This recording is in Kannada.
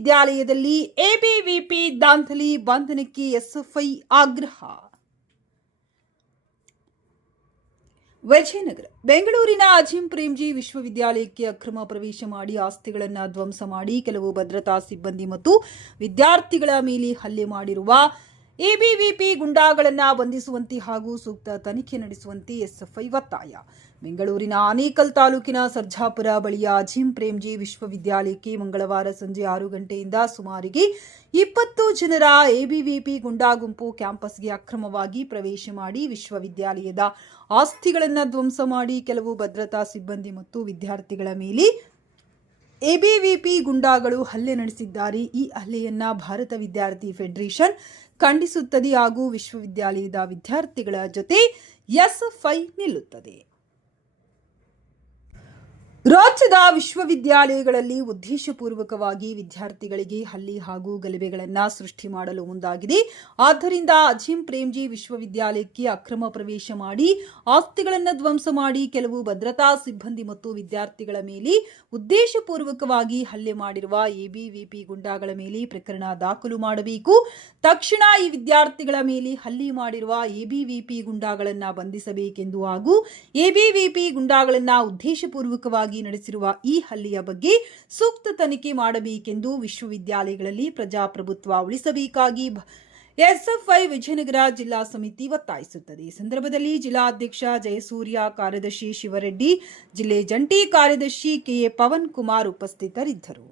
ವಿಶ್ವವಿದ್ಯಾಲಯದಲ್ಲಿ ಎಬಿವಿಪಿ ದಾಂಧಲಿ ಬಂಧನಕ್ಕೆ ಎಸ್ಎಫ್ಐ ಆಗ್ರಹ. ವಿಜಯನಗರ ಬೆಂಗಳೂರಿನ ಅಜಿಂ ಪ್ರೇಮ್ಜಿ ವಿಶ್ವವಿದ್ಯಾಲಯಕ್ಕೆ ಅಕ್ರಮ ಪ್ರವೇಶ ಮಾಡಿ ಆಸ್ತಿಗಳನ್ನು ಧ್ವಂಸ ಮಾಡಿ ಕೆಲವು ಭದ್ರತಾ ಸಿಬ್ಬಂದಿ ಮತ್ತು ವಿದ್ಯಾರ್ಥಿಗಳ ಮೇಲೆ ಹಲ್ಲೆ ಮಾಡಿರುವ ಎಬಿವಿಪಿ ಗುಂಡಾಗಳನ್ನು ಬಂಧಿಸುವಂತೆ ಹಾಗೂ ಸೂಕ್ತ ತನಿಖೆ ನಡೆಸುವಂತೆ ಎಸ್ಎಫ್ಐ ಒತ್ತಾಯ. ಬೆಂಗಳೂರಿನ ಆನೇಕಲ್ ತಾಲೂಕಿನ ಸರ್ಜಾಪುರ ಬಳಿಯ ಅಜಿಂ ಪ್ರೇಮ್ಜಿ ವಿಶ್ವವಿದ್ಯಾಲಯಕ್ಕೆ ಮಂಗಳವಾರ ಸಂಜೆ 6 ಗಂಟೆಯಿಂದ ಸುಮಾರಿಗೆ 20 ಜನರ ಎಬಿವಿಪಿ ಗುಂಡಾ ಗುಂಪು ಕ್ಯಾಂಪಸ್ಗೆ ಅಕ್ರಮವಾಗಿ ಪ್ರವೇಶ ಮಾಡಿ ವಿಶ್ವವಿದ್ಯಾಲಯದ ಆಸ್ತಿಗಳನ್ನು ಧ್ವಂಸ ಮಾಡಿ ಕೆಲವು ಭದ್ರತಾ ಸಿಬ್ಬಂದಿ ಮತ್ತು ವಿದ್ಯಾರ್ಥಿಗಳ ಮೇಲೆ ಎಬಿವಿಪಿ ಗುಂಡಾಗಳು ಹಲ್ಲೆ ನಡೆಸಿದ್ದಾರೆ. ಈ ಹಲ್ಲೆಯನ್ನ ಭಾರತ ವಿದ್ಯಾರ್ಥಿ ಫೆಡರೇಷನ್ ಖಂಡಿಸುತ್ತದೆ ಹಾಗೂ ವಿಶ್ವವಿದ್ಯಾಲಯದ ವಿದ್ಯಾರ್ಥಿಗಳ ಜೊತೆ ಎಸ್ಎಫ್ಐ ನಿಲ್ಲುತ್ತದೆ. ರಾಜ್ಯದ ವಿಶ್ವವಿದ್ಯಾಲಯಗಳಲ್ಲಿ ಉದ್ದೇಶಪೂರ್ವಕವಾಗಿ ವಿದ್ಯಾರ್ಥಿಗಳಿಗೆ ಹಲ್ಲೆ ಹಾಗೂ ಗಲಭೆಗಳನ್ನು ಸೃಷ್ಟಿ ಮಾಡಲು ಮುಂದಾಗಿದೆ. ಆದ್ದರಿಂದ ಅಜಿಂ ಪ್ರೇಮ್ಜಿ ವಿಶ್ವವಿದ್ಯಾಲಯಕ್ಕೆ ಅಕ್ರಮ ಪ್ರವೇಶ ಮಾಡಿ ಆಸ್ತಿಗಳನ್ನು ಧ್ವಂಸ ಮಾಡಿ ಕೆಲವು ಭದ್ರತಾ ಸಿಬ್ಬಂದಿ ಮತ್ತು ವಿದ್ಯಾರ್ಥಿಗಳ ಮೇಲೆ ಉದ್ದೇಶಪೂರ್ವಕವಾಗಿ ಹಲ್ಲೆ ಮಾಡಿರುವ ಎಬಿವಿಪಿ ಗುಂಡಾಗಳ ಮೇಲೆ ಪ್ರಕರಣ ದಾಖಲು ಮಾಡಬೇಕು. ತಕ್ಷಣ ಈ ವಿದ್ಯಾರ್ಥಿಗಳ ಮೇಲೆ ಹಲ್ಲೆ ಮಾಡಿರುವ ಎಬಿವಿಪಿ ಗುಂಡಾಗಳನ್ನು ಬಂಧಿಸಬೇಕೆಂದು ಹಾಗೂ ಎಬಿವಿಪಿ ಗುಂಡಾಗಳನ್ನು ಉದ್ದೇಶಪೂರ್ವಕವಾಗಿ ನಡೆಸಿರುವ ಈ ಹಲ್ಲೆಯ ಬಗ್ಗೆ ಸೂಕ್ತ ತನಿಖೆ ಮಾಡಬೇಕೆಂದು ವಿಶ್ವವಿದ್ಯಾಲಯಗಳಲ್ಲಿ ಪ್ರಜಾಪ್ರಭುತ್ವ ಉಳಿಸಬೇಕಾಗಿ ಎಸ್ಎಫ್ಐ ವಿಜಯನಗರ ಜಿಲ್ಲಾ ಸಮಿತಿ ಒತ್ತಾಯಿಸುತ್ತದೆ. ಈ ಸಂದರ್ಭದಲ್ಲಿ ಜಿಲ್ಲಾಧ್ಯಕ್ಷ ಜಯಸೂರ್ಯ, ಕಾರ್ಯದರ್ಶಿ ಶಿವರೆಡ್ಡಿ, ಜಿಲ್ಲೆ ಜಂಟಿ ಕಾರ್ಯದರ್ಶಿ ಕೆಎ ಪವನ್ ಕುಮಾರ್ ಉಪಸ್ಥಿತರಿದ್ದರು.